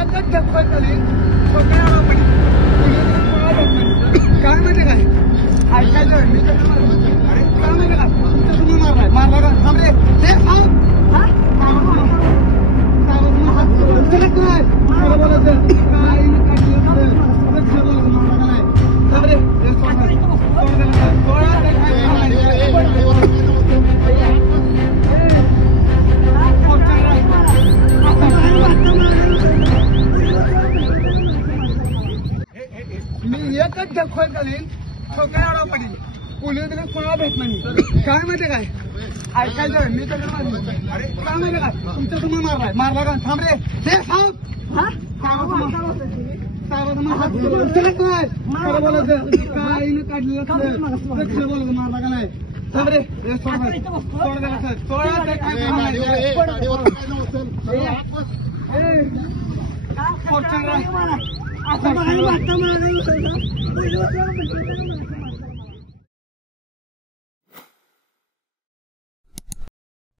एकच झटपट झाली सगळ्या आरोपी काय माहिती काय ऐकायचं मी कसं मारलं अरे काय माहिती का तुमचं तुम्ही मारला का थांब रे ते मी एकच दखल घालीन सगळ्या आरोपी पोलीस कोणाला भेट नाही काय माहिती काय ऐकायचं मी कसं मारलं अरे काय माहिती का तुमचं तुम्ही मारला का थांब रे ते मारला का नाही थांब रे सोड